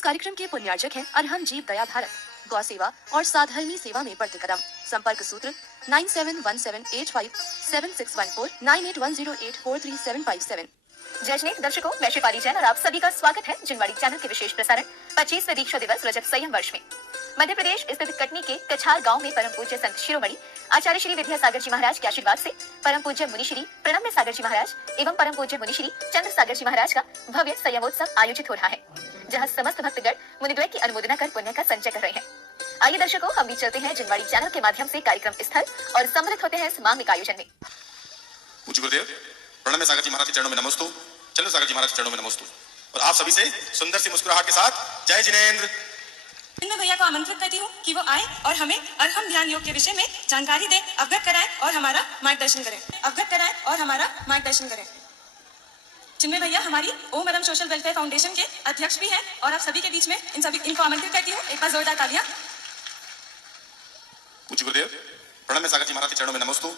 इस कार्यक्रम के पुण्यार्जक हैं अरहम जीव दया भारत, गौ सेवा और साधर्मी सेवा में बढ़ते कदम। संपर्क सूत्र 9717857614 9810843757। जय दर्शकों, मैं शिफाली जैन और आप सभी का स्वागत है जिनवाड़ी चैनल के विशेष प्रसारण 25वें दीक्षा दिवस रजत संयम वर्ष में। मध्य प्रदेश स्थित कटनी के कछार गांव में परम पूज्य संत शिरोमणि आचार्य श्री विद्यासागर जी महाराज के आशीर्वाद से परम पूज्य मुनि श्री प्रणम्य सागर जी महाराज एवं परम पूज्य मुनि श्री चंद्र सागर जी महाराज का भव्य संयमोत्सव आयोजित हो रहा है, जहां समस्त भक्तगण मुनिद्वय की अनुमोदना कर पुण्य का संचय कर रहे हैं। आइए दर्शकों, हम भी चलते हैं जिनवाड़ी चैनल के माध्यम से कार्यक्रम स्थल और सम्मिलित होते हैं इस मार्मिक आयोजन में। पूज्य गुरुदेव प्रणम्य सागर जी महाराज के चरणों में नमस्तु, चंद्र सागर जी महाराज के चरणों में नमस्तु और आप सभी से सुंदर सी मुस्कुराहट के साथ जय जिनेंद्र। मैं भैया को आमंत्रित करती हूँ कि वो आए और हमें अरहम ध्यान योग के विषय में जानकारी दें, अवगत कराएं और हमारा मार्गदर्शन करें। चिन्मय भैया हमारी ओम अरहम सोशल वेलफेयर फाउंडेशन के अध्यक्ष भी हैं और आप सभी के बीच में इनको आमंत्रित करती हूँ। एक बार जोरदार तालियां। पूज्य गुरुदेव प्रणम्य सागर जी महाराज के चरणों में नमस्तु,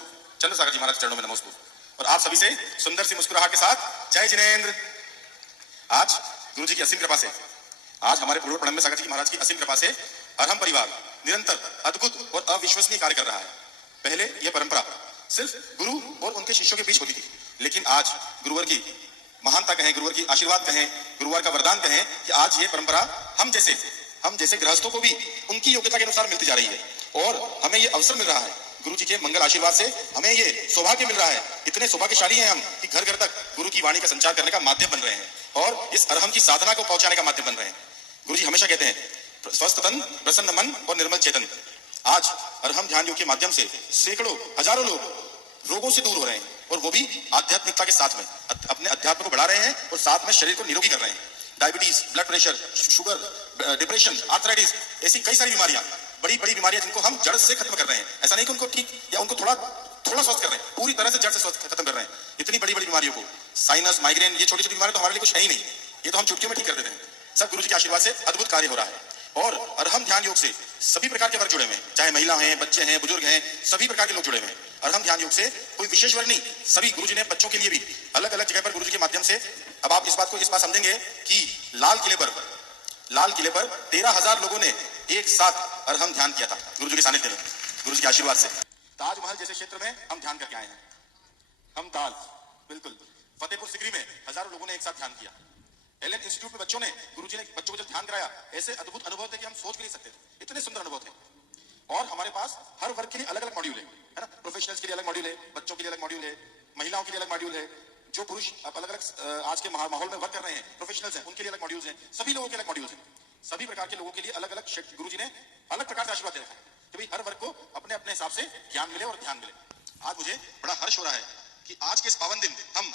चंद्र सागर जी महाराज के चरणों में नमस्तु और आप सभी से सुंदर सी मुस्कुराहट के साथ जय जिनेंद्र। आज गुरु जी की असीम कृपा से, आज हमारे पूर्व प्रणम्य सागर जी महाराज की असीम कृपा से अरहम परिवार निरंतर अद्भुत और अविश्वसनीय कार्य कर रहा है। पहले यह परंपरा सिर्फ गुरु और उनके शिष्यों के बीच होती थी, लेकिन आज गुरुवर की महानता कहें, गुरुवर की आशीर्वाद कहें, गुरुवार का वरदान कहें कि आज ये परंपरा हम जैसे गृहस्थों को भी उनकी योग्यता के अनुसार मिलती जा रही है और हमें ये अवसर मिल रहा है। गुरु जी के मंगल आशीर्वाद से हमें ये सौभाग्य मिल रहा है। इतने सौभाग्यशाली हैं हम कि घर घर तक गुरु की वाणी का संचार करने का माध्यम बन रहे हैं और इस अरहम की साधना को पहुंचाने का माध्यम बन रहे हैं। गुरु जी हमेशा कहते हैं स्वस्थ तन, प्रसन्न मन और निर्मल चेतन। आज अरहम ध्यान योग के माध्यम से सैकड़ों हजारों लोग रोगों से दूर हो रहे हैं और वो भी आध्यात्मिकता के साथ में अपने अध्यात्म को बढ़ा रहे हैं और साथ में शरीर को निरोगी कर रहे हैं। Diabetes, blood pressure, sugar, depression, arthritis, ऐसी कई सारी बीमारियां, बड़ी बड़ी बीमारियां जिनको हम जड़ से खत्म कर रहे हैं। ऐसा नहीं कि उनको ठीक या उनको थोड़ा स्वस्थ कर रहे हैं, पूरी तरह से जड़ से स्वस्थ खत्म कर रहे हैं। इतनी बड़ी बड़ी बीमारियों को, साइनस, माइग्रेन, ये छोटी छोटी बीमारियां तो हमारे लिए कुछ है ही नहीं, ये तो हम चुटकियों में ठीक कर देते हैं। सब गुरु जी के आशीर्वाद से अद्भुत कार्य हो रहा है और अरहम ध्यान योग से सभी प्रकार के वर्ग जुड़े हुए हैं, चाहे महिला हैं, बच्चे हैं, बुजुर्ग हैं, सभी प्रकार के लोग जुड़े हुए हैं। अरहम ध्यान योग से कोई विशेष वर्ग नहीं, सभी गुरु जी ने बच्चों के लिए भी अलग अलग जगह पर गुरु जी के माध्यम से, अब आप इस बात समझेंगे कि लाल किले पर 13,000 लोगों ने एक साथ अरहम ध्यान किया था गुरु जी के सानिध्य में, गुरु जी के आशीर्वाद से। ताजमहल जैसे क्षेत्र में हम ध्यान करके आए हैं, हम ताल बिल्कुल फतेहपुर सिकरी में हजारों लोगों ने एक साथ ध्यान किया। एलन इंस्टीट्यूट में बच्चों ने, गुरुजी ने बच्चों को जब ध्यान कराया, ऐसे अद्भुत अनुभव थे कि हम सोच भी नहीं सकते थे, इतने सुंदर अनुभव थे। और हमारे पास हर वर्ग के लिए अलग अलग मॉड्यूल है ना, प्रोफेशनल्स के लिए अलग मॉड्यूल है, बच्चों के लिए अलग मॉड्यूल है, महिलाओं के लिए अलग मॉड्यूल है, जो पुरुष अलग अलग आज के माहौल में वर्क कर रहे हैं, प्रोफेशनल्स हैं, उनके लिए अलग मॉड्यूल्स हैं, सभी लोगों के अलग मॉड्यूल्स हैं। सभी प्रकार के लोगों के लिए अलग अलग गुरुजी ने अलग प्रकार से आशीर्वाद दे रखा है कि भाई हर वर्ग को अपने अपने हिसाब से ज्ञान मिले और ध्यान मिले। आज मुझे बड़ा हर्ष हो रहा है कि आज के इस पावन दिन हम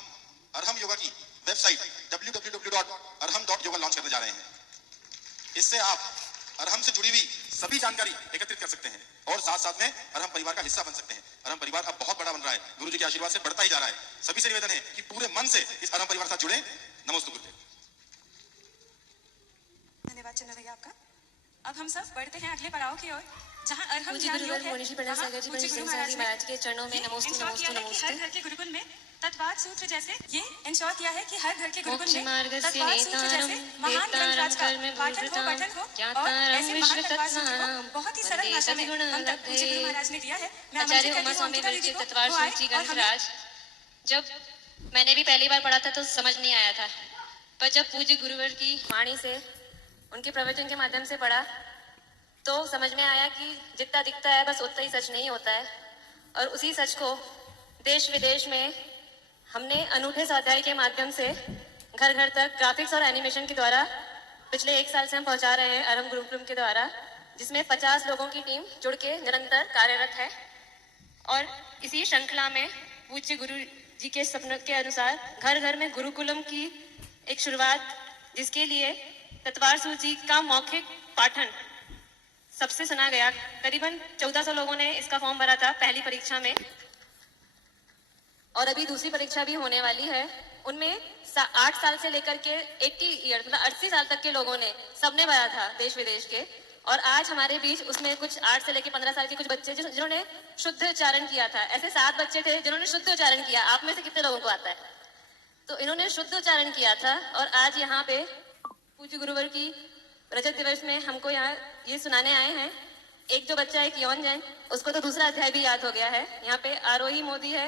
अरहम योगा की वेबसाइट www.arham.yoga लॉन्च करने जा रहे हैं। इससे आप अरहम से जुड़ी हुई सभी जानकारी एकत्रित कर सकते हैं और साथ साथ में अरहम परिवार का हिस्सा बन सकते हैं। अरहम परिवार अब बहुत बड़ा बन रहा है, गुरु जी के आशीर्वाद से बढ़ता ही जा रहा है। सभी से निवेदन है कि पूरे मन से इस अरहम परिवार के साथ जुड़े। नमस्ते गुरुदेव। धन्यवाद चंद्र भैया आपका। अब हम सब बढ़ते हैं अगले पड़ाव की ओर, जहां अरहम ध्यान योग है। महाराज के चरणों में नमस्ते। हर घर के गुरुकुल में तत्वाद सूत्र जैसे ये इंश्योर किया है कि हर घर के गुरुकुल में तत्वाद सूत्र जैसे महान ग्रंथ का पाठन हो, पठन हो और ऐसे महान तत्वाद सूत्र को बहुत ही सरल भाषा में हम तक पूज्य गुरु महाराज ने दिया है। मैं आचार्य उमा स्वामी विरचित तत्वाद सूची ग्रंथराज जब मैंने भी पहली बार पढ़ा था तो समझ नहीं आया था, पर जब पूज्य गुरुवर की वाणी से, उनके प्रवचन के माध्यम से पढ़ा तो समझ में आया कि जितना दिखता है बस उतना ही सच नहीं होता है। और उसी सच को देश विदेश में हमने अनूठे स्वाध्याय के माध्यम से घर घर तक ग्राफिक्स और एनिमेशन के द्वारा पिछले 1 साल से हम पहुंचा रहे हैं अरहम गुरुकुलम के द्वारा, जिसमें 50 लोगों की टीम जुड़ के निरंतर कार्यरत है। और इसी श्रृंखला में पूज्य गुरु जी के सपनों के अनुसार घर घर में गुरुकुलम की एक शुरुआत, जिसके लिए तत्वार सूत्र जी का मौखिक पाठन सबसे सुना गया। करीबन 1400 लोगों ने इसका फॉर्म भरा था पहली परीक्षा में और अभी दूसरी परीक्षा भी होने वाली है। उनमें 8 साल से लेकर के 80 ईयर मतलब 80 साल तक के लोगों ने सबने भरा था देश विदेश के। और आज हमारे बीच उसमें कुछ 8 से लेकर 15 साल के कुछ बच्चे जिन्होंने शुद्ध उच्चारण किया था। ऐसे 7 बच्चे थे जिन्होंने शुद्ध उच्चारण किया। आप में से कितने लोगों को आता है? तो इन्होंने शुद्ध उच्चारण किया था और आज यहाँ पे पूज्य गुरुवर की रजत दिवस में हमको यहाँ ये सुनाने आए हैं। एक जो बच्चा है कियोन जैन, उसको तो दूसरा अध्याय भी याद हो गया है। यहाँ पे आरोही मोदी है,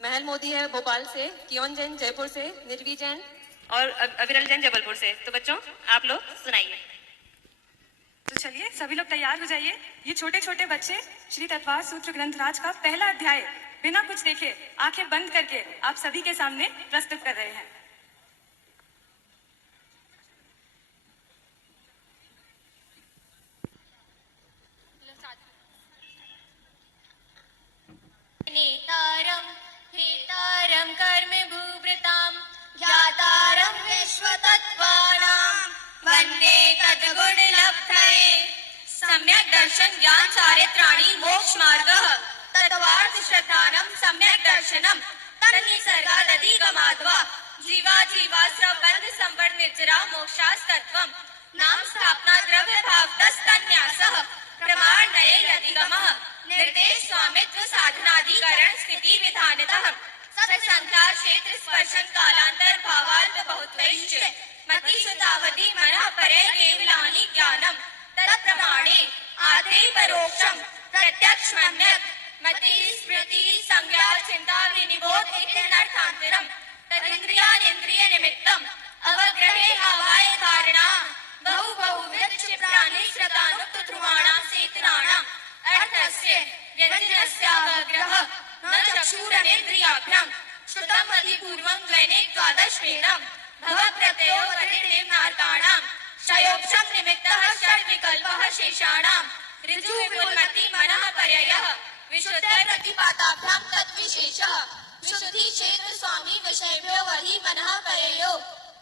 महल मोदी है भोपाल से, कियोन जैन जयपुर से, निर्वी जैन और अविरल जैन जबलपुर से। तो बच्चों आप लोग सुनाइए। तो चलिए सभी लोग तैयार हो जाइए। ये छोटे छोटे बच्चे श्री तत्वाद सूत्र ग्रंथराज का पहला अध्याय बिना कुछ देखे आंखें बंद करके आप सभी के सामने प्रस्तुत कर रहे हैं। नेतारं हेतारं कर्म भूभृतां ज्ञातारं विश्वतत्त्वानां वन्दे तद्गुणलब्धये सम्यक् दर्शन ज्ञान चारित्राणि मोक्ष मार्गः तत्त्वार्थ श्रद्धानं सम्यक् दर्शनं तन्निसर्गादधिगमाद्वा जीवा जीवास्रबन्ध संवर्ग निर्जरा मोक्षास्तत्त्वं नाम स्थापना द्रव्य भावतस्तन्यासः प्रमाण नये यदिगमः निर्देश स्वामित्व साधनाधिकरण स्थिति विधानतः सत्संख्या क्षेत्र स्पर्शन कालांतर भावाल्प बहुत्वैश्च मतिशतावधि मनः परे केवलानि ज्ञानम् तत्प्रमाणे आधे परोक्षम् प्रत्यक्ष मन्यत् मति स्मृति संज्ञा चिंता विनिबोध इत्यनर्थान्तरम् तदिन्द्रियानिन्द्रिय निमित्तम् अवग्रहे हवाय धारणा बहु बहुविध क्षिप्राणि श्रतानुक्त ध्रुवाणां सेतनानां अर्थस्य व्यञ्जनस्यावग्रह न चक्षुरनेन्द्रियाभ्यां श्रुतम् अधिपूर्वं द्वैनिक द्वादशवेदम् भवप्रत्ययो वदितेर्नार्काणां क्षयोक्षं निमित्तः षड्विकल्पः शेषाणां ऋजुविपुलमति मनः पर्ययः विशुद्ध प्रतिपाताभ्यां तद्विशेषः विशुद्धि क्षेत्र स्वामी विषयभ्यो वहि मनः पर्ययो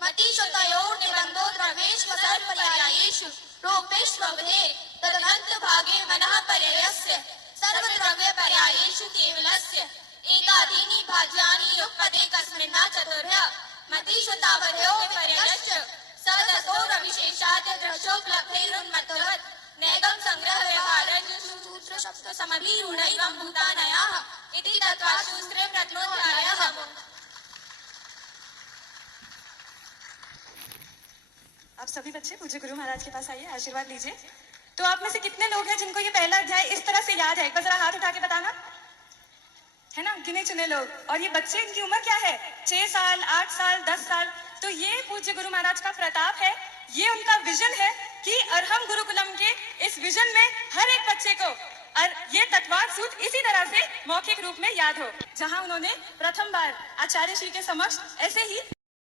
मतिशतयो निबन्धो द्रव्येषु सर्वपर्यायेषु रूपेष्ववधे तदनन्त भागे मनः पर्ययस्य सर्वद्रव्यपर्यायेषु केवलस्य एकादीनि भाज्यानि युगपदे कस्मिन्ना चतुर्भ्यः मतिशतावधयो विपर्ययश्च सदसोरविशेषाद् दृशोपलब्धैरुन्मत्तवत् नैगं संग्रह व्यवहारं सूत्र शब्द समभिरूढैवं भूतानयाः इति तत्त्वाशूस्त्रे प्रथमोऽध्यायः। आप सभी बच्चे पूज्य गुरु महाराज के पास आइए, आशीर्वाद लीजिए। तो आप में से कितने लोग हैं जिनको ये पहला अध्याय इस तरह से याद है? एक बार जरा हाथ उठा के बताना, है ना, गिने चुने लोग। और ये बच्चे, इनकी उम्र क्या है? 6 साल, 8 साल, 10 साल। तो ये पूज्य गुरु महाराज का प्रताप है, ये उनका विजन है कि अरहम गुरुकुलम के इस विजन में हर एक बच्चे को और ये तत्वाद सूत्र इसी तरह से मौखिक रूप में याद हो। जहां उन्होंने प्रथम बार आचार्य श्री के समक्ष ऐसे ही